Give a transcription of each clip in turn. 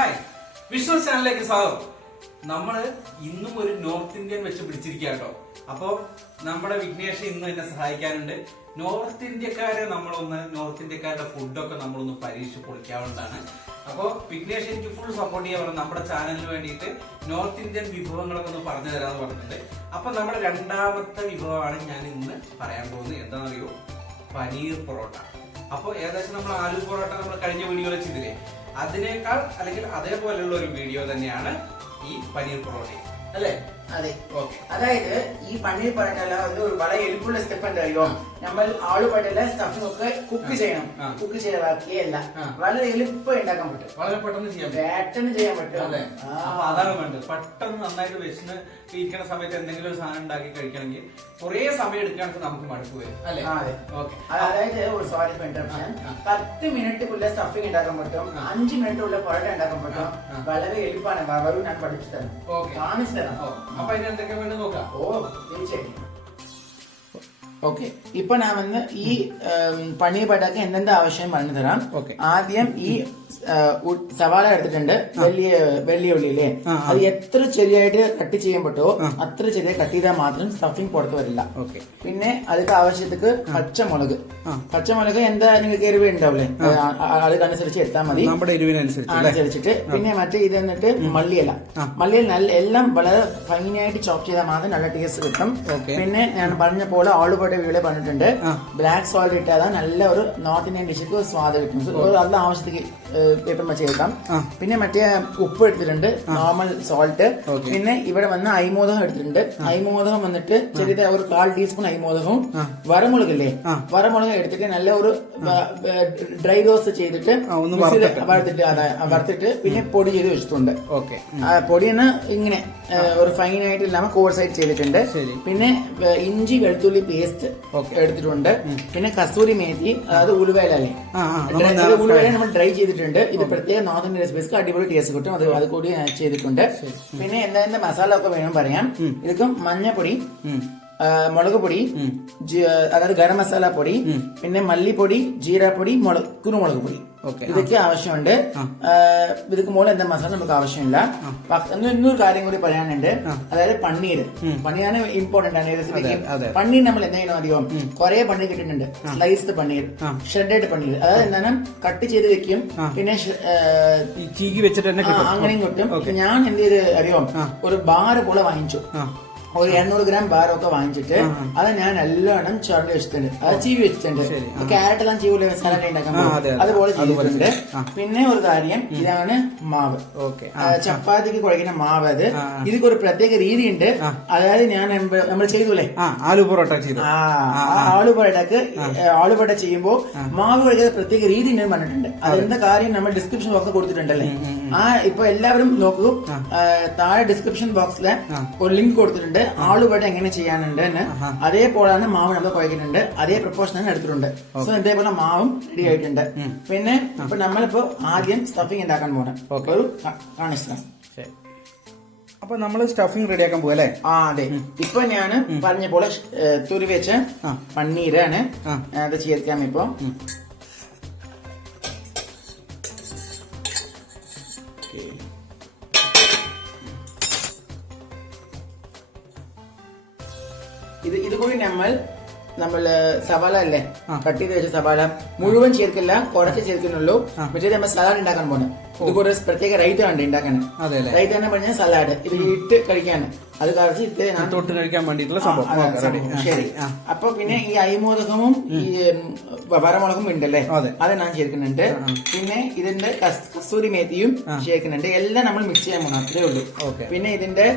Hi, Vishnu's ചാനലിലേക്ക് സ്വാഗതം. നമ്മള് ഇന്നും ഒരു നോർത്ത് ഇന്ത്യൻ വെച്ച് പിടിച്ചിരിക്കുക കേട്ടോ. അപ്പോ നമ്മുടെ വിഘ്നേഷ് ഇന്ന് എന്നെ സഹായിക്കാനുണ്ട്. നോർത്ത് ഇന്ത്യക്കാരുടെ ഫുഡൊക്കെ നമ്മളൊന്ന് പരീക്ഷിച്ച് പൊളിക്കാവുന്നതാണ്. അപ്പോ വിഘ്നേഷ് എനിക്ക് ഫുൾ സപ്പോർട്ട് ചെയ്യാൻ നമ്മുടെ ചാനലിന് വേണ്ടിയിട്ട് നോർത്ത് ഇന്ത്യൻ വിഭവങ്ങളൊക്കെ ഒന്ന് പറഞ്ഞു തരാമെന്ന് പറഞ്ഞിട്ടുണ്ട്. അപ്പൊ നമ്മുടെ രണ്ടാമത്തെ വിഭവമാണ് ഞാൻ ഇന്ന് പറയാൻ പോകുന്നത്. എന്താണെന്നറിയോ? പനീർ പൊറോട്ട. അപ്പൊ ഏകദേശം നമ്മൾ ആലു പൊറോട്ട നമ്മൾ കഴിഞ്ഞ വീഡിയോയിൽ ചെയ്തില്ലേ, അതിനേക്കാൾ അല്ലെങ്കിൽ അതേപോലെയുള്ള ഒരു വീഡിയോ തന്നെയാണ് ഈ പനീർ പൊറോട്ട, അല്ലേ? അതെ, അതായത് ഈ പനീർ പൊറോട്ട ഒരു വളരെ എളുപ്പമുള്ള സ്റ്റെപ്പ് എന്താ? നമ്മൾ ആളുപാട്ടല്ല സ്റ്റഫിംഗ് ഒക്കെ കുക്ക് ചെയ്യണം. കുക്ക് ചെയ്ത ബാക്കിയല്ല, വളരെ എളുപ്പം ഉണ്ടാക്കാൻ പറ്റും, വളരെ പെട്ടെന്ന് ചെയ്യാൻ പറ്റും. അതെ, അപ്പൊ അതാണ് വേണ്ടത്. പെട്ടെന്ന് നന്നായിട്ട് വിശന്ന് ഇരിക്കുന്ന സമയത്ത് എന്തെങ്കിലും ഒരു സാധനം ഉണ്ടാക്കി കഴിക്കണമെങ്കിൽ കുറെ സമയം എടുക്കുകയാണെങ്കിൽ നമുക്ക് മടുപ്പ് വരും, അല്ലേ? അതായത് ഒരു സോറി 10 മിനിറ്റുള്ള സ്റ്റഫിംഗ് ഉണ്ടാക്കാൻ പറ്റും, 5 മിനിറ്റുള്ള പൊറോട്ട ഉണ്ടാക്കാൻ പറ്റും. വളരെ എളുപ്പമാണ്. ഞാൻ പഠിച്ചു തരാം, കാണിച്ചു തരാം. അപ്പൊ അതിന് എന്തൊക്കെ വേണ്ടി നോക്കാം. തീർച്ചയായിട്ടും. ഓക്കെ, ഇപ്പൊ ഞാൻ വന്ന് ഈ പനീർ പൊറോട്ടക്ക് എന്തെന്താ ആവശ്യം പറഞ്ഞു തരാം. ആദ്യം ഈ സവാള എടുത്തിട്ടുണ്ട്, വലിയ ഉള്ളിയില്ലേ, അത് എത്ര ചെറിയായിട്ട് കട്ട് ചെയ്യാൻ പറ്റുമോ അത്ര ചെറിയ കട്ട് ചെയ്താൽ മാത്രം സ്റ്റഫിംഗ് പുറത്ത് വരില്ല. പിന്നെ അതിന്റെ ആവശ്യത്തേക്ക് പച്ചമുളക് എന്താ നിങ്ങൾക്ക് എരിവ് ഉണ്ടാവില്ലേ, അതനുസരിച്ച് എടുത്താൽ മതി, നമ്മുടെ എരിവിനനുസരിച്ചിട്ട്. പിന്നെ മറ്റേ ഇത് എന്നിട്ട് മല്ലിയില നല്ല എല്ലാം വളരെ ഫൈനായിട്ട് ചോപ്പ് ചെയ്താൽ മാത്രം നല്ല ടേസ്റ്റ് കിട്ടും. പിന്നെ ഞാൻ പറഞ്ഞ പോലെ ആളുപൊടി വീഡിയോ പറഞ്ഞിട്ടുണ്ട്, ബ്ലാക്ക് സോൾട്ട് ഇട്ടാൽ നല്ല ഒരു നോർത്ത് ഇന്ത്യൻ ഡിഷിക്ക് സ്വാദ് കിട്ടും. അത് ആവശ്യത്തേക്ക് പേപ്പർ വെച്ച് എടുക്കാം. പിന്നെ മറ്റേ ഉപ്പ് എടുത്തിട്ടുണ്ട്, നോർമൽ സോൾട്ട്. പിന്നെ ഇവിടെ വന്ന് അയ്മോദകം എടുത്തിട്ടുണ്ട്. അയ്മോദകം വന്നിട്ട് ചെറിയ ഒരു 1/4 ടീസ്പൂൺ അയ്മോദകവും വറമുളകില്ലേ, വറമുളക് എടുത്തിട്ട് നല്ല ഒരു ഡ്രൈ റോസ്റ്റ് ചെയ്തിട്ട് വറുത്തിട്ട് പിന്നെ പൊടി ചെയ്ത് വെച്ചിട്ടുണ്ട്. പൊടിയെന്ന് ഇങ്ങനെ ഒരു ഫൈൻ ആയിട്ട് ഇല്ലാമ കോഴ്സ് ആയിട്ട് ചെയ്തിട്ടുണ്ട്. പിന്നെ ഇഞ്ചി വെളുത്തുള്ളി പേസ്റ്റ് എടുത്തിട്ടുണ്ട്. പിന്നെ കസൂരി മേത്തി, അതായത് ഉലുവയിലല്ലേ, ഉലുവയില നമ്മൾ ഡ്രൈ ചെയ്തിട്ടുണ്ട്. ഇത് പ്രത്യേക നോർത്ത് ഇന്ത്യൻ റെസിപ്പീസ് അടിപൊളി ടേസ്റ്റ് കിട്ടും, അത് കൂടി ചെയ്തിട്ടുണ്ട്. പിന്നെ എന്താ മസാല ഒക്കെ വേണം പറയാം. ഇതൊക്കെ മഞ്ഞപ്പൊടി, മുളക് പൊടി, അതായത് ഗരം മസാല പൊടി, പിന്നെ മല്ലിപ്പൊടി, ജീരപ്പൊടി, കുരുമുളക് പൊടി, ഇതൊക്കെ ആവശ്യമുണ്ട്. ഇതൊക്കെ മൂലം എന്താ മസാല നമുക്ക് ആവശ്യമില്ല. ಇನ್ನೊಂದು കാര്യം കൂടി പറയാനുണ്ട്, അതായത് പനീറാണ് ഇമ്പോർട്ടന്റ് ആണ് റെസിപ്പിക്ക്. പനീർ നമ്മൾ എന്താ ചെയ്യണം അറിയാം? കുറെ പനീർ കിട്ടുന്നുണ്ട്, സ്ലൈസ്ഡ് പനീർ, ഷ്രെഡഡ് പനീർ, അതായത് എന്താണ് കട്ട് ചെയ്ത് വെക്കും, പിന്നെ ചീകി വെച്ചിട്ട് അങ്ങനെയും കിട്ടും. ഞാൻ എന്ത് ചെയ്ത് അറിയാം, ഒരു ബാറ് പോലെ വാങ്ങിച്ചു, ഒരു 200 ഗ്രാം ബാരൊക്കെ വാങ്ങിച്ചിട്ട് അത് ഞാൻ എല്ലാം ചുരണ്ടി വെച്ചിട്ടുണ്ട്, അത് ചീവി വെച്ചിട്ടുണ്ട്. ക്യാരറ്റ് എല്ലാം ചീവി സലാഡ് ഉണ്ടാക്കാൻ അതുപോലെ ചെയ്തിട്ടുണ്ട്. പിന്നെ ഒരു കാര്യം, ഇതാണ് മാവ്, ചപ്പാത്തിക്ക് കുഴക്കുന്ന മാവ്. അത് ഇതിക്ക് ഒരു പ്രത്യേക രീതി ഉണ്ട്. അതായത് ഞാൻ നമ്മൾ ചെയ്തൂല്ലേ ആലു പൊറോട്ട ആലു പൊറോട്ട ചെയ്യുമ്പോ മാവ് കുഴക്കുന്ന പ്രത്യേക രീതി ഉണ്ടെന്ന് പറഞ്ഞിട്ടുണ്ട്. അതെന്താ കാര്യം നമ്മൾ ഡിസ്ക്രിപ്ഷൻ ബോക്സിൽ കൊടുത്തിട്ടുണ്ടല്ലേ. ഇപ്പൊ എല്ലാവരും നോക്കൂ, താഴെ ഡിസ്ക്രിപ്ഷൻ ബോക്സില് ഒരു ലിങ്ക് കൊടുത്തിട്ടുണ്ട്, ആളുപൊടി എങ്ങനെ ചെയ്യാനുണ്ട് എന്ന്. അതേപോലെയാണ് മാവ് നമ്മൾ കുഴക്കുന്നുണ്ട്, അതേ പ്രപ്പോർഷൻ എടുത്തിട്ടുണ്ട്. സോ ഇതേപോലെ മാവും റെഡി ആയിട്ടുണ്ട്. പിന്നെ ഇപ്പൊ നമ്മളിപ്പോ ആദ്യം സ്റ്റഫിംഗ് ഉണ്ടാക്കാൻ പോകണം. ഒരു കാണിച്ചു. അപ്പൊ നമ്മള് സ്റ്റഫിംഗ് റെഡിയാക്കാൻ പോകല്ലേ? അതെ. ഇപ്പൊ ഞാൻ പറഞ്ഞ പോലെ തുരി വെച്ച പനീരാണ് അത് ചേർക്കാം. ഇപ്പൊ ഇത് കൂടി നമ്മൾ സവാള അല്ലേ കട്ട് ചെയ്ത് വെച്ച സവാള മുഴുവൻ ചേർക്കില്ല, കുറച്ച് ചേർക്കുന്നുള്ളൂ. മറ്റേ നമ്മൾ സലാഡ് ഉണ്ടാക്കാൻ പോണേ. ഇത് കൂടെ പ്രത്യേക റൈത്ത ഉണ്ട് ഉണ്ടാക്കാൻ. റൈത്ത എന്ന് പറഞ്ഞാൽ സലാഡ്, ഇത് ഇട്ട് കഴിക്കാൻ, അത് കുറച്ച് ഇത് തൊട്ട് കഴിക്കാൻ വേണ്ടിയിട്ടുള്ള സംഭവം. ശരി. അപ്പൊ പിന്നെ ഈ അയ്മോദകവും ഈ വറമുളകും ഉണ്ടല്ലേ, അത് ഞാൻ ചേർക്കുന്നുണ്ട്. പിന്നെ ഇതിന്റെ കസൂരി മേത്തിയും ചേർക്കുന്നുണ്ട്. എല്ലാം നമ്മൾ മിക്സ് ചെയ്യാൻ പോകണം, അത്രേ ഉള്ളൂ. പിന്നെ ഇതിന്റെ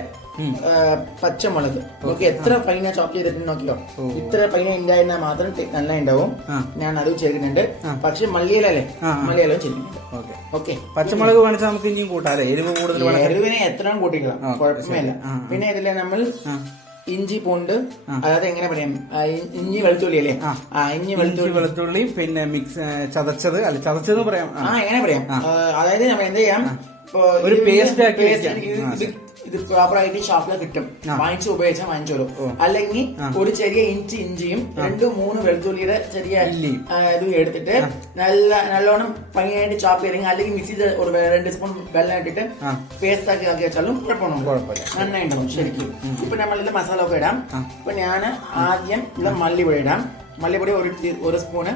പച്ചമുളക് നോക്കി എത്ര ഫൈന ചോപ്പ് ചെയ്തിട്ട് നോക്കിയോ, ഇത്ര ഫൈന ഉണ്ടായിരുന്നാൽ മാത്രം നല്ല ഉണ്ടാവും. ഞാൻ അത് ചേർക്കുന്നുണ്ട്. പക്ഷെ മല്ലിയിലല്ലേ, മല്ലിയിലും ചേർക്കുന്നുണ്ട്. ഓക്കെ, പച്ചമുളക് വേണിച്ചാൽ നമുക്ക് ഇനിയും കൂട്ടാല്ലേ, എരിവ് കൂടുതൽ എരിവിനെ എത്രയും കൂട്ടിക്കണം, കുഴപ്പമില്ല. പിന്നെ ഇതിലെ നമ്മൾ ഇഞ്ചി പൂണ്ട്, അതായത് എങ്ങനെ പറയാം, ഇഞ്ചി വെളുത്തുള്ളി അല്ലേ, ഇഞ്ചി വെളുത്തുള്ളി പിന്നെ മിക്സ് ചതച്ചത് പറയാം, എങ്ങനെ പറയാം. അതായത് നമ്മൾ എന്ത് ചെയ്യാം, ഒരു പേസ്റ്റ് ആക്കി ഇത് പ്രോപ്പറായിട്ട് ഷോപ്പിൽ കിട്ടും. വാങ്ങിച്ച് ഉപയോഗിച്ചാൽ വാങ്ങിച്ചോളൂ. അല്ലെങ്കിൽ ഒരു ചെറിയ ഇഞ്ചിയും 2-3 വെളുത്തുള്ളിയുടെ ചെറിയ ഇത് എടുത്തിട്ട് നല്ലോണം ഭംഗിയായിട്ട് ചോപ്പ് ചെയ്തെങ്കിൽ അല്ലെങ്കിൽ മിക്സി ഒരു 2 സ്പൂൺ വെള്ളം ഇട്ടിട്ട് പേസ്റ്റ് ആക്കി വെച്ചാലും കുഴപ്പമില്ല, നന്നായിട്ടുണ്ടാവും ശരിക്കും. ഇപ്പൊ നമ്മളിത് മസാല ഒക്കെ ഇടാം. ഇപ്പൊ ഞാൻ ആദ്യം ഇത് മല്ലിപ്പൊടി ഇടാം. മല്ലിപ്പൊടി 1 സ്പൂണ്,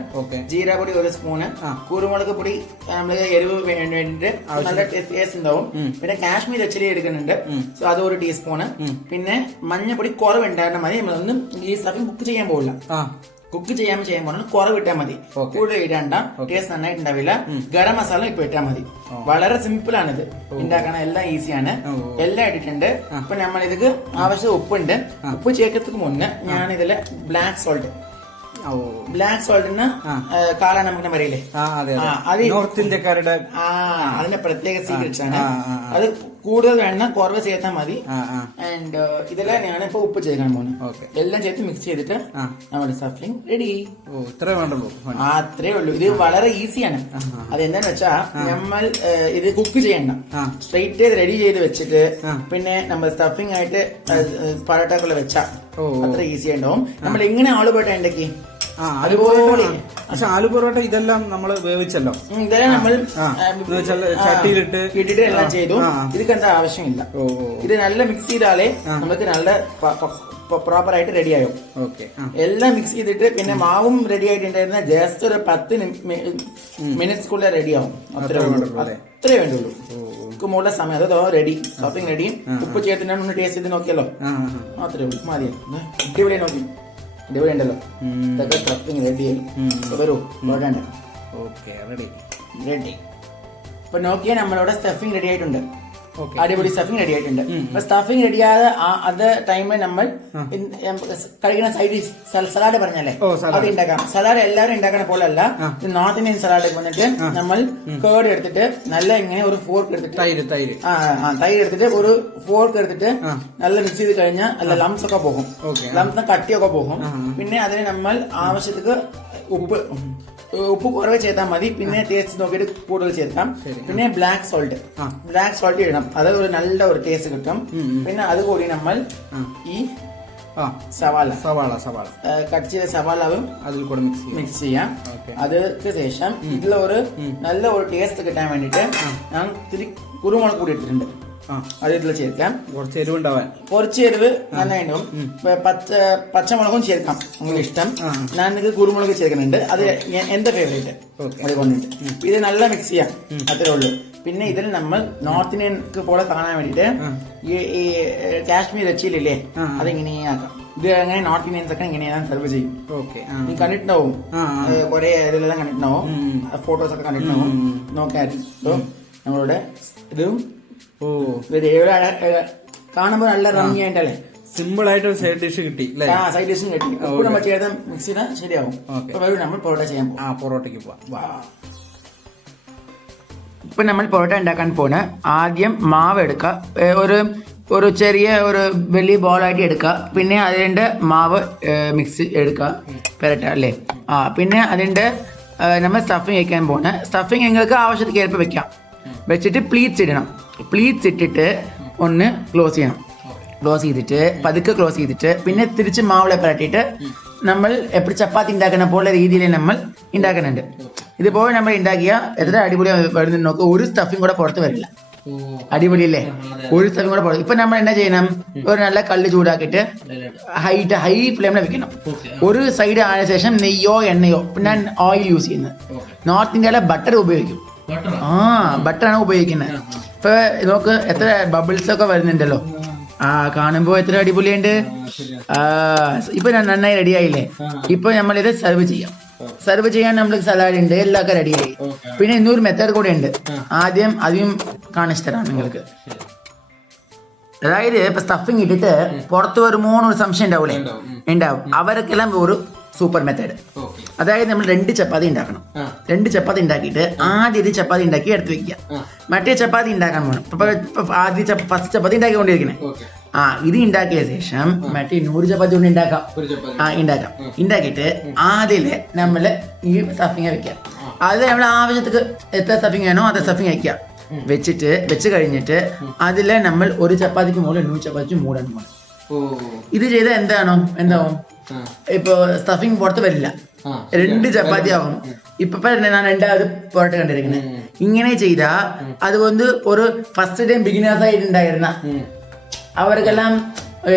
ജീരകപ്പൊടി 1 സ്പൂണ്, കുരുമുളക് പൊടി നമ്മള് എരിവ് വേണ്ടിട്ട് നല്ല ടേസ്റ്റ് ഉണ്ടാവും. പിന്നെ കാശ്മീർ ചില്ലി എടുക്കുന്നുണ്ട്, സോ അത് 1 ടീസ്പൂണ്. പിന്നെ മഞ്ഞപ്പൊടി കുറവുണ്ടായിരുന്ന മതി. നമ്മളൊന്നും ഈ സ്റ്റഫിങ് കുക്ക് ചെയ്യാൻ പോകില്ല. കുക്ക് ചെയ്യാൻ പോകുന്നത് കുറവിട്ടാൽ മതി, കൂടുതൽ ഇടണ്ട, ടേസ്റ്റ് നന്നായിട്ടുണ്ടാവില്ല. ഗരം മസാല ഇപ്പൊ ഇട്ടാൽ മതി. വളരെ സിമ്പിൾ ആണിത് ഉണ്ടാക്കണം, എല്ലാം ഈസിയാണ്. എല്ലാം ഇട്ടിട്ടുണ്ട്. ഇപ്പൊ നമ്മൾ ഇതിക്ക് ആവശ്യം ഉപ്പുണ്ട്. ഉപ്പ് ചേർക്കത്തിന് മുന്നേ ഞാൻ ഇതില് ബ്ലാക്ക് സോൾട്ട് കാള നമുക്ക് പറയില്ലേ, അത് നോർത്ത് ഇന്ത്യക്കാരുടെ അതിന്റെ പ്രത്യേക സീക്രറ്റ്സ് ആണ്. അത് കൂടുതൽ വേണം, കുറവ് ചേർത്താൽ മതി. ആൻഡ് ഇതെല്ലാം ഞാൻ ഇപ്പൊ ഉപ്പ് ചേർക്കാൻ പോകുന്നത്. എല്ലാം ചേർത്ത് മിക്സ് ചെയ്തിട്ട് നമ്മുടെ സ്റ്റഫിംഗ് റെഡി. അത്രേ ഉള്ളൂ. ഇത് വളരെ ഈസിയാണ്. അതെന്താന്ന് വെച്ചാ നമ്മൾ ഇത് കുക്ക് ചെയ്യണ്ട, സ്ട്രെയിറ്റ് ചെയ്ത് റെഡി ചെയ്ത് വെച്ചിട്ട് പിന്നെ നമ്മൾ സ്റ്റഫിംഗ് ആയിട്ട് പരോട്ടക്കുള്ള വെച്ചാ അത്ര ഈസി ഉണ്ടാവും. നമ്മൾ എങ്ങനെ ആള് പോയിട്ട് ഉണ്ടാക്കി അതുപോലെ. പക്ഷെ ആലു പൊറോട്ട ഇതെല്ലാം നമ്മൾ വേവിച്ചല്ലോ, ഇതെല്ലാം നമ്മൾ ചട്ടിയിലിട്ട് ഇട്ടിട്ട് എല്ലാം ചെയ്തു. ഇതൊക്കെ എന്താ ആവശ്യമില്ല. ഇത് നല്ല മിക്സ് ചെയ്താലേ നമുക്ക് നല്ല പ്രോപ്പർ ആയിട്ട് റെഡി ആയോ. എല്ലാം മിക്സ് ചെയ്തിട്ട് പിന്നെ മാവും റെഡി ആയിട്ടുണ്ടായിരുന്ന ജസ്റ്റ് ഒരു 10 മിനിറ്റ്സ്ക്കുള്ളിൽ റെഡി ആവും. അത്രേ വേണ്ടുള്ളൂ. മുകളിലെ സമയം അതോ റെഡി, സ്റ്റഫിംഗ് റെഡി. ഉപ്പ് ചേർത്തിനാണ് ഒന്ന് ടേസ്റ്റ് ചെയ്ത് നോക്കിയല്ലോ, അത്രേ ഉള്ളൂ, മതി. അടിപൊളി നോക്കി, അടിപൊളി ഉണ്ടല്ലോ. ഇതൊക്കെ സ്റ്റഫിംഗ് റെഡിയായി. വരൂ റെഡി. ഇപ്പൊ നോക്കിയാൽ നമ്മളിവിടെ സ്റ്റഫിംഗ് റെഡി ആയിട്ടുണ്ട്. അടിപൊളി സ്റ്റഫിംഗ് റെഡി ആയിട്ടുണ്ട്. അപ്പൊ സ്റ്റഫിംഗ് റെഡിയാതെ അത് ടൈമിൽ നമ്മൾ കഴിക്കുന്ന സൈഡ് ഡിഷ് സലാഡ് പറഞ്ഞല്ലേ, അത് ഉണ്ടാക്കാം. സലാഡ് എല്ലാവരും ഉണ്ടാക്കണ പോലെ അല്ല, നോർത്ത് ഇന്ത്യൻ സലാഡ് വന്നിട്ട് നമ്മൾ കേർഡ് എടുത്തിട്ട് നല്ല ഇങ്ങനെ ഒരു ഫോർക്ക് എടുത്തിട്ട് തൈര് എടുത്തിട്ട് ഒരു ഫോർക്ക് എടുത്തിട്ട് നല്ല മിക്സ് ചെയ്ത് കഴിഞ്ഞാൽ അല്ല ലംസ് ഒക്കെ പോകും, ലംസ് കട്ടിയൊക്കെ പോകും. പിന്നെ അതിന് നമ്മൾ ആവശ്യത്തിന് ഉപ്പ് കുറവ് ചേർത്താൽ മതി. പിന്നെ ടേസ്റ്റ് നോക്കിയിട്ട് കൂടുതൽ ചേർക്കാം. പിന്നെ ബ്ലാക്ക് സോൾട്ട് ഇടണം, അത് ഒരു നല്ല ഒരു ടേസ്റ്റ് കിട്ടും. പിന്നെ അതുകൂടി നമ്മൾ ഈ സവാള കട്ട് ചെയ്ത സവാളവും അതിൽ കൂടെ മിക്സ് ചെയ്യാം. അതിന് ശേഷം ഇതിലൊരു നല്ല ഒരു ടേസ്റ്റ് കിട്ടാൻ വേണ്ടിട്ട് ഞാൻ ഇത്തിരി കുരുമുളക് കൂടി ഇട്ടിട്ടുണ്ട്. അത് ഇതിൽ ചേർക്കാം. കുറച്ച് എരിവ് നന്നായിട്ടും. പച്ചമുളകും ചേർക്കാം നിങ്ങൾക്ക് ഇഷ്ടം. ഞാൻ നിങ്ങൾക്ക് കുരുമുളക് ചേർക്കുന്നുണ്ട്, അത് എന്റെ ഫേവറേറ്റ്. അത് കൊണ്ടിട്ട് ഇത് നല്ല മിക്സ് ചെയ്യാം, അത്രേ ഉള്ളൂ. പിന്നെ ഇതിൽ നമ്മൾ നോർത്ത് ഇന്ത്യൻക്ക് പോലെ കാണാൻ വേണ്ടിട്ട് ഈ കാശ്മീർ ചില്ലില്ലേ അതിങ്ങനെ ആക്കാം. ഇത് അങ്ങനെ നോർത്ത് ഇന്ത്യൻസ് ഒക്കെ ഇങ്ങനെയാണ് സെർവ് ചെയ്യും. നീ കണ്ടിട്ടുണ്ടാവും, കുറെ ഇതിലെല്ലാം കണ്ടിട്ടുണ്ടാവും, ഫോട്ടോസ് ഒക്കെ കണ്ടിട്ടുണ്ടാവും, നോക്കാറുണ്ട്. നമ്മളുടെ ഇതും കാണുമ്പോ നല്ല ഭംഗിയായിട്ടല്ലേ, സിമ്പിൾ ആയിട്ട് സൈഡ് ഡിഷ് കിട്ടി. സൈഡ് ഡിഷും കിട്ടി. നമ്മൾ ചേർത്ത് മിക്സ് ചെയ്താൽ ശരിയാവും. നമ്മൾ പൊറോട്ട ചെയ്യാൻ പോകും. പൊറോട്ടയ്ക്ക് പോവാം. ഇപ്പൊ നമ്മൾ പൊറോട്ട ഉണ്ടാക്കാൻ പോണ ആദ്യം മാവ് എടുക്കുക, ഒരു ചെറിയ ഒരു വലിയ ബോളായിട്ട് എടുക്കുക. പിന്നെ അതിൻ്റെ മാവ് മിക്സ് എടുക്കുക, പെരട്ട അല്ലേ. പിന്നെ അതിൻ്റെ നമ്മൾ സ്റ്റഫിങ് വയ്ക്കാൻ പോണ. സ്റ്റഫിങ് നിങ്ങൾക്ക് ആവശ്യത്തിന് ഏൽപ്പ് വെക്കാം. വെച്ചിട്ട് പ്ലീറ്റ്സ് ഇടണം. പ്ലീറ്റ്സ് ഇട്ടിട്ട് ഒന്ന് ക്ലോസ് ചെയ്യണം. ക്ലോസ് ചെയ്തിട്ട് പതുക്കെ ക്ലോസ് ചെയ്തിട്ട് പിന്നെ തിരിച്ച് മാവിലെ പരട്ടിയിട്ട് നമ്മൾ എപ്പോഴും ചപ്പാത്തി ഉണ്ടാക്കുന്ന പോലെ രീതിയിൽ നമ്മൾ ഉണ്ടാക്കുന്നുണ്ട്. ഇതുപോലെ നമ്മൾ ഉണ്ടാക്കിയ എത്ര അടിപൊളി വരുന്ന നോക്കുക. ഒരു സ്റ്റഫിങ് കൂടെ പുറത്ത് വരില്ല. അടിപൊളിയല്ലേ? ഒരു സ്റ്റഫിങ് കൂടെ പുറത്ത്. ഇപ്പൊ നമ്മൾ എന്താ ചെയ്യണം, ഒരു നല്ല കല്ല് ചൂടാക്കിയിട്ട് ഹൈ ഫ്ലെയിമിൽ വെക്കണം. ഒരു സൈഡ് ആയ ശേഷം നെയ്യോ എണ്ണയോ, ഞാൻ ഓയിൽ യൂസ് ചെയ്യുന്നത്. നോർത്ത് ഇന്ത്യയിലെ ബട്ടർ ഉപയോഗിക്കും. ബട്ടറാണ് ഉപയോഗിക്കുന്നത്. ഇപ്പൊ നോക്ക് എത്ര ബബിൾസ് ഒക്കെ വരുന്നുണ്ടല്ലോ. കാണുമ്പോ എത്ര അടിപൊളിയുണ്ട്. ഇപ്പൊ നന്നായി റെഡി ആയില്ലേ? ഇപ്പൊ നമ്മളിത് സെർവ് ചെയ്യാം. സെർവ് ചെയ്യാൻ നമ്മൾക്ക് സലാഡ് ഉണ്ട്, എല്ലാം റെഡിയായി. പിന്നെ ഇന്നൊരു മെത്തേഡ് കൂടെ ഉണ്ട്, ആദ്യം അധികം കാണിച്ചു തരാം നിങ്ങൾക്ക്. അതായത് ഇപ്പൊ സ്റ്റഫിങ് ഇട്ടിട്ട് പുറത്ത് വരുമോ ഒരു സംശയം ഉണ്ടാവും. അവർക്കെല്ലാം ഒരു സൂപ്പർ മെത്തേഡ്. അതായത് നമ്മൾ 2 ചപ്പാത്തി ഉണ്ടാക്കണം. 2 ചപ്പാത്തി ഉണ്ടാക്കിയിട്ട് ആദ്യം ഒരു ചപ്പാത്തി ഉണ്ടാക്കി എടുത്ത് വെക്കുക. മറ്റേ ചപ്പാത്തി ഉണ്ടാക്കാൻ പോകണം. ഇപ്പൊ ആദ്യം ഫസ്റ്റ് ചപ്പാത്തി ഉണ്ടാക്കിക്കൊണ്ടിരിക്കണേ. ഇത് ഉണ്ടാക്കിയ ശേഷം മറ്റേ 100 ചപ്പാത്തി കൊണ്ട് ഉണ്ടാക്കാം. ഉണ്ടാക്കിയിട്ട് ആദ്യം നമ്മള് ഈ സ്റ്റഫിങ് വെക്കാം. അത് നമ്മുടെ ആവശ്യത്തിന് എത്ര സ്റ്റഫിങ് വേണോ അത് സ്റ്റഫിങ് വെക്കാം. വെച്ച് കഴിഞ്ഞിട്ട് അതില് നമ്മൾ ഒരു ചപ്പാത്തിക്ക് മുകളിൽ 100 ചപ്പാത്തി മൂടണം. ഇത് ചെയ്താൽ എന്താവും ഇപ്പൊ സ്റ്റഫിങ് പുറത്ത് വരില്ല, 2 ചപ്പാത്തി ആവും. ഇപ്പൊ ഞാൻ 2ാമത് പൊറോട്ട കണ്ടിരിക്കുന്നത്. ഇങ്ങനെ ചെയ്താ അതുകൊണ്ട് ഒരു ഫസ്റ്റ് ടൈം ബിഗിനേഴ്സ് ആയിട്ടുണ്ടായിരുന്ന അവർക്കെല്ലാം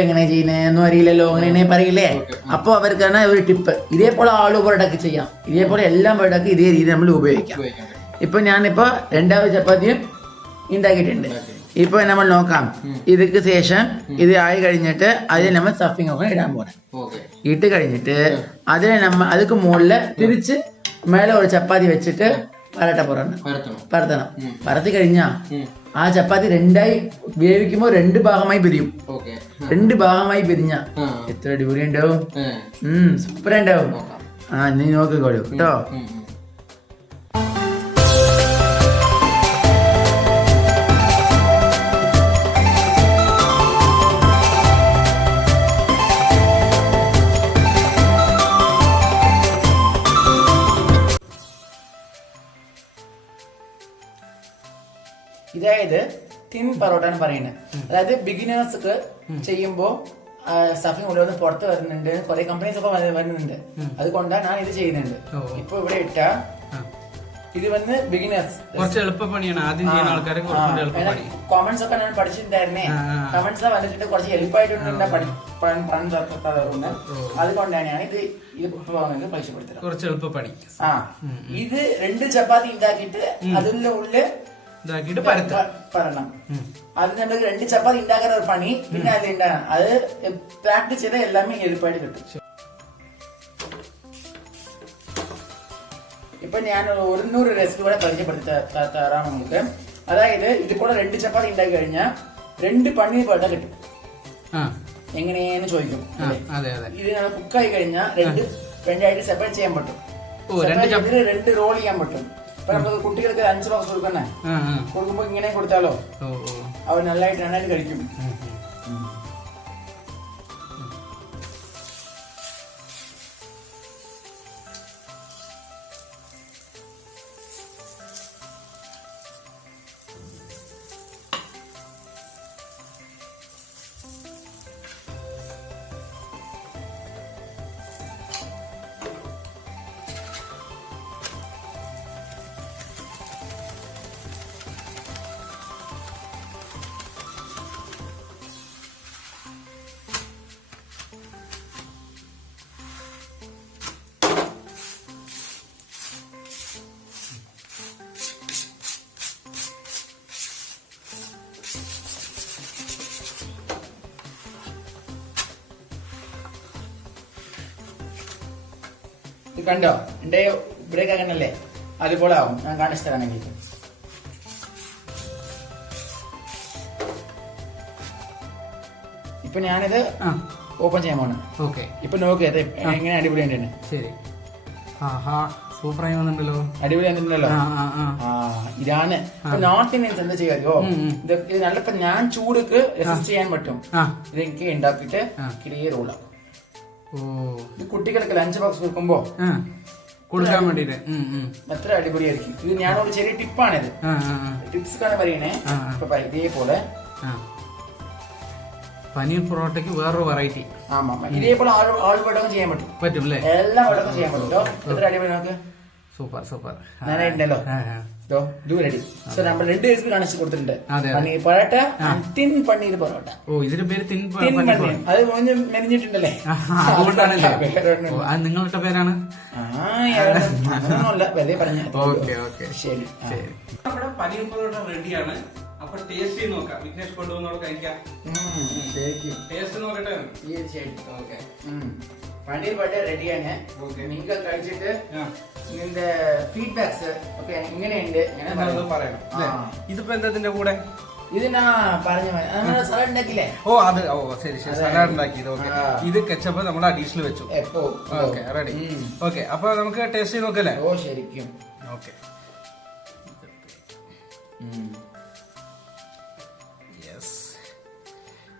എങ്ങനെ ചെയ്യുന്നതെന്നും അറിയില്ലല്ലോ, അങ്ങനെ പറയില്ലേ. അപ്പൊ അവർക്കാണ് ഒരു ടിപ്പ്. ഇതേപോലെ ആളു പൊറോട്ടക്ക് ചെയ്യാം, ഇതേപോലെ എല്ലാം പൊറോട്ടക്ക് ഇതേ രീതി നമ്മൾ ഉപയോഗിക്കാം. ഇപ്പൊ ഞാനിപ്പോ 2ാമത് ചപ്പാത്തിയും ഉണ്ടാക്കിയിട്ടുണ്ട്. ഇപ്പൊ നമ്മൾ നോക്കാം. ഇതിക്ക് ശേഷം ഇത് ആയി കഴിഞ്ഞിട്ട് അതിൽ നമ്മൾ സ്റ്റഫിംഗ് ഒക്കെ ഇടാൻ പോകണം. ഇട്ട് കഴിഞ്ഞിട്ട് അതിക്ക് മുകളില് തിരിച്ച് മേലെ ഒരു ചപ്പാത്തി വെച്ചിട്ട് പരത്തണം. പരത്തി കഴിഞ്ഞാ ആ ചപ്പാത്തി 2ആയി വേവിക്കുമ്പോ 2 ഭാഗമായി പിരിയും. 2 ഭാഗമായി പിരിഞ്ഞ എത്ര അടിപൊളി ഉണ്ടാവും, സൂപ്പർ ഉണ്ടാവും. നീ നോക്കിക്കോളൂ കേട്ടോ. ഇതായത് തിൻ പറോട്ട എന്ന് പറയുന്നത്. അതായത് ബിഗിനേഴ്സ് ചെയ്യുമ്പോ സ്റ്റഫിംഗ് ഉള്ളത് പുറത്ത് വരുന്നുണ്ട്, കുറെ കമ്പനീസ് ഒക്കെ വരുന്നുണ്ട്. അതുകൊണ്ടാണ് ഞാൻ ഇത് ചെയ്യുന്നുണ്ട്. ഇപ്പൊ ഇവിടെ ഇട്ട ഇത് വന്ന് ബിഗിനേഴ്സ് കുറച്ച് എളുപ്പപ്പണിയാണ് ആദ്യം ചെയ്യുന്ന ആൾക്കാരെ. കോമന്റ്സ് ഒക്കെ ഞാൻ പഠിച്ചിട്ടുണ്ടായിരുന്നേ. കമന്റ്സ് വന്നിട്ട് കുറച്ച് എളുപ്പമായിട്ടുണ്ട് അതുകൊണ്ടാണ് ഞാൻ ഇത് പരിചയപ്പെടുത്തുന്നത്. കുറച്ച് എളുപ്പപ്പണി. ഇത് 2 ചപ്പാത്തി ഉണ്ടാക്കിയിട്ട് അതിന്റെ ഉള്ളിൽ പറയണം. അത് നമ്മൾ 2 ചപ്പാത്തി ഉണ്ടാക്കാൻ ഒരു പണി, പിന്നെ അത് ഉണ്ടാകണം. അത് പ്രാക്ടീസ് ചെയ്താൽ എല്ലാമേ എളുപ്പമായിട്ട് കിട്ടും. ഇപ്പൊ ഞാൻ 100 റെസിപ്പി കൂടെ പരിചയപ്പെടുത്തി തരാം നമുക്ക്. അതായത് ഇത് കൂടെ 2 ചപ്പാത്തി ഉണ്ടാക്കി കഴിഞ്ഞാൽ 2 പനീർ പരോട്ട കിട്ടും. എങ്ങനെയെന്ന് ചോദിക്കും. ഇത് നമ്മൾ കുക്കായി കഴിഞ്ഞാൽ 2 സെപ്പറേറ്റ് ചെയ്യാൻ പറ്റും. 2 റോൾ ചെയ്യാൻ പറ്റും. ഇപ്പൊ നമുക്ക് കുട്ടികൾക്ക് 5 ബോക്സ് കൊടുക്കണേ, കൊടുക്കുമ്പോ ഇങ്ങനെ കൊടുത്താലോ അവർ നന്നായിട്ട് കഴിക്കും. കണ്ടോ എന്റെ ഇവിടേക്ക് അങ്ങനല്ലേ, അതുപോലെ ആവും. ഞാൻ കാണിച്ചു തരാണെങ്കിൽ ഇപ്പൊ ഞാനിത് ഓപ്പൺ ചെയ്യാൻ പോണ്. ഇപ്പൊ നോക്കിയത് എങ്ങനെ അടിപൊളി ഉണ്ട്. ശരി, സൂപ്പറായി വന്നിട്ടുണ്ടല്ലോ, അടിപൊളി വന്നിട്ടുണ്ടല്ലോ. ഇതാണ് നോർത്ത് ഇന്ത്യൻസ് എന്താ ചെയ്യാറിയോ, ഇത് നല്ല ഞാൻ ചൂടുക്ക് റെസിസ്റ്റ് ചെയ്യാൻ പറ്റും. ഇതെനിക്ക് ഉണ്ടാക്കിയിട്ട് ക്ലിയർ റോളാക്കും. ഇത് കുട്ടികൾക്ക് ലഞ്ച് ബോക്സ് കൊടുക്കുമ്പോ കൊടുക്കാൻ വേണ്ടിട്ട് എത്ര അടിപൊളിയായിരിക്കും. ഇത് ഞാനൊരു ചെറിയ ടിപ്പാണിത്, ടിപ്സ് ആണ് പറയണേ. ഇതേപോലെ പനീർ പൊറോട്ടയ്ക്ക് വേറൊരു വെറൈറ്റി. ഇതേപോലെ ആൾ വടകം ചെയ്യാൻ പറ്റും അല്ലേ, എല്ലാ വടകം ചെയ്യാൻ പറ്റും. എത്ര അടിപൊളി നോക്ക്, സൂപ്പർ സൂപ്പർ. ഞാനായിട്ടുണ്ടല്ലോ ഇത് റെഡി. സോ നമ്മൾ 2 റെസിപ്പി കാണിച്ചു കൊടുത്തിട്ടുണ്ട്. പനീർ പൊറോട്ട, തിൻ പനീർ പൊറോട്ട. ഇതിന്റെ പേര് തിൻ പനീർ. അത് മെനിഞ്ഞിട്ടുണ്ടല്ലേ, അതുകൊണ്ടാണല്ലേ. നിങ്ങളുടെ പേരാണ് വെറുതെ പറഞ്ഞ. ശരി, നമ്മുടെ പനീർ പൊറോട്ട റെഡിയാണ്. അപ്പൊ ടേസ്റ്റ് ചെയ്ത് നോക്കാം. വിഘ്നേഷ് കൊണ്ടുവന്നോട് കഴിക്കാം. ടേസ്റ്റ് നോക്കട്ടെ. പനീർ ബട്ടർ റെഡിയാണ്. നിങ്ങൾക്ക് കഴിച്ചിട്ട് നിന്റെ ഫീഡ്ബാക്സ് ഒക്കെ എങ്ങനെയുണ്ട് പറയണം. ഇതിപ്പോ എന്താ കൂടെ ഇത് ഞാൻ പറഞ്ഞ സലാഡ് ഉണ്ടാക്കില്ലേ? ശരി സലാഡ് ഉണ്ടാക്കി. ഇത് കെച്ചപ്പ് നമ്മൾ അഡീഷണൽ വെച്ചു. Okay ready. ഓക്കെ, അപ്പൊ നമുക്ക് ടേസ്റ്റ് ചെയ്ത് നോക്കല്ലേ? ശരിക്കും. ഓക്കെ,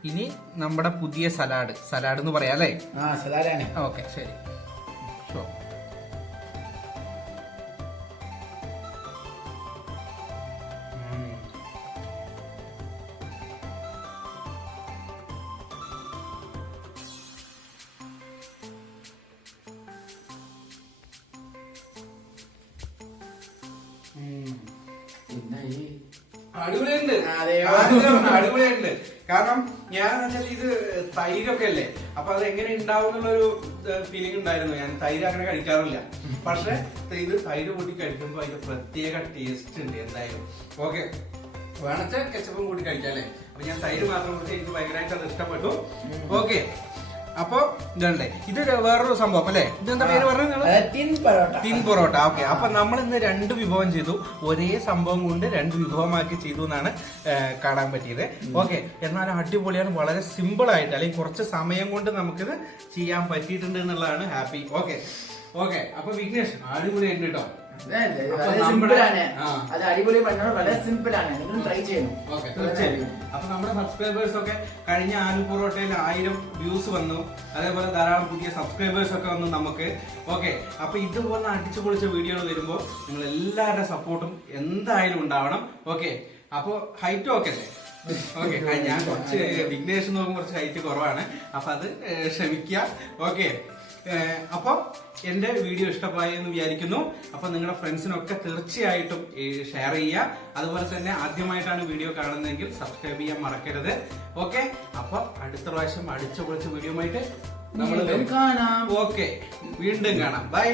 ഇനി നമ്മുടെ പുതിയ സലാഡ് എന്ന് പറയാം അല്ലേ? സലാഡാണ്. ഓക്കെ ശരി. അടിപൊളിയുണ്ട്. അതെയോ? അടിപൊളിയുണ്ട്. കാരണം ഞാൻ വെച്ചാൽ ഇത് തൈരൊക്കെ അല്ലേ, അപ്പൊ അത് എങ്ങനെ ഉണ്ടാവും എന്നുള്ളൊരു ഫീലിംഗ് ഉണ്ടായിരുന്നു. ഞാൻ തൈര് അങ്ങനെ കഴിക്കാറില്ല, പക്ഷെ ഇത് തൈര് കൂട്ടി കഴിക്കുമ്പോ അതിന് പ്രത്യേക ടേസ്റ്റ് ഉണ്ട് എന്തായാലും. ഓക്കെ, വേണച്ച കെച്ചപ്പും കൂടി കഴിക്കാം അല്ലേ. അപ്പൊ ഞാൻ തൈര് മാത്രം കൂടി എനിക്ക് ഭയങ്കരമായിട്ട് അത് ഇഷ്ടപ്പെട്ടു. ഓക്കെ, അപ്പൊ ഇതുണ്ട്. ഇത് വേറൊരു സംഭവം അല്ലെ, ഇതെന്താ പേര് പറഞ്ഞത്? തിൻ പൊറോട്ട. ഓക്കെ, അപ്പൊ നമ്മൾ ഇന്ന് 2 വിഭവം ചെയ്തു. ഒരേ സംഭവം കൊണ്ട് 2 വിഭവമാക്കി ചെയ്തു എന്നാണ് കാണാൻ പറ്റിയത്. ഓക്കെ, എന്നാലും അടിപൊളിയാണ്. വളരെ സിമ്പിൾ ആയിട്ട് അല്ലെങ്കിൽ കുറച്ച് സമയം കൊണ്ട് നമുക്കിത് ചെയ്യാൻ പറ്റിയിട്ടുണ്ട് എന്നുള്ളതാണ് ഹാപ്പി. ഓക്കെ ഓക്കെ, അപ്പൊ വിഘ്നേഷ് അടിപൊളിയായിട്ട് കേട്ടോ. അത് അടിപൊളി പറഞ്ഞാൽ വളരെ സിമ്പിൾ ആണ്, നിങ്ങൾ ട്രൈ ചെയ്യണം. തീർച്ചയായും. അപ്പൊ നമ്മുടെ സബ്സ്ക്രൈബേഴ്സ് ഒക്കെ കഴിഞ്ഞ ആലു പൊറോട്ടയിൽ 1000 വ്യൂസ് വന്നു, അതേപോലെ ധാരാളം പുതിയ സബ്സ്ക്രൈബേഴ്സ് ഒക്കെ വന്നു നമുക്ക്. ഓക്കെ, അപ്പൊ ഇതുപോലെ അടിച്ചു പൊളിച്ച വീഡിയോകൾ വരുമ്പോൾ നിങ്ങൾ എല്ലാവരുടെ സപ്പോർട്ടും എന്തായാലും ഉണ്ടാവണം. ഓക്കെ, അപ്പൊ ഹൈറ്റും ഒക്കെ അല്ലേ? ഓക്കെ, ഞാൻ കുറച്ച് വിഘ്നേഷ് നോക്കുമ്പോൾ കുറച്ച് ഹൈറ്റ് കുറവാണ്, അപ്പൊ അത് ക്ഷമിക്കുക. ഓക്കെ, അപ്പൊ എന്റെ വീഡിയോ ഇഷ്ടമായി എന്ന് വിചാരിക്കുന്നു. അപ്പൊ നിങ്ങളുടെ ഫ്രണ്ട്സിനൊക്കെ തീർച്ചയായിട്ടും ഷെയർ ചെയ്യുക. അതുപോലെ തന്നെ ആദ്യമായിട്ടാണ് വീഡിയോ കാണുന്നതെങ്കിൽ സബ്സ്ക്രൈബ് ചെയ്യാൻ മറക്കരുത്. ഓക്കെ, അപ്പൊ അടുത്ത പ്രാവശ്യം അടിച്ചു പൊളിച്ച വീഡിയോ ആയിട്ട് നമ്മൾ കാണാം. ഓക്കെ, വീണ്ടും കാണാം. ബൈ.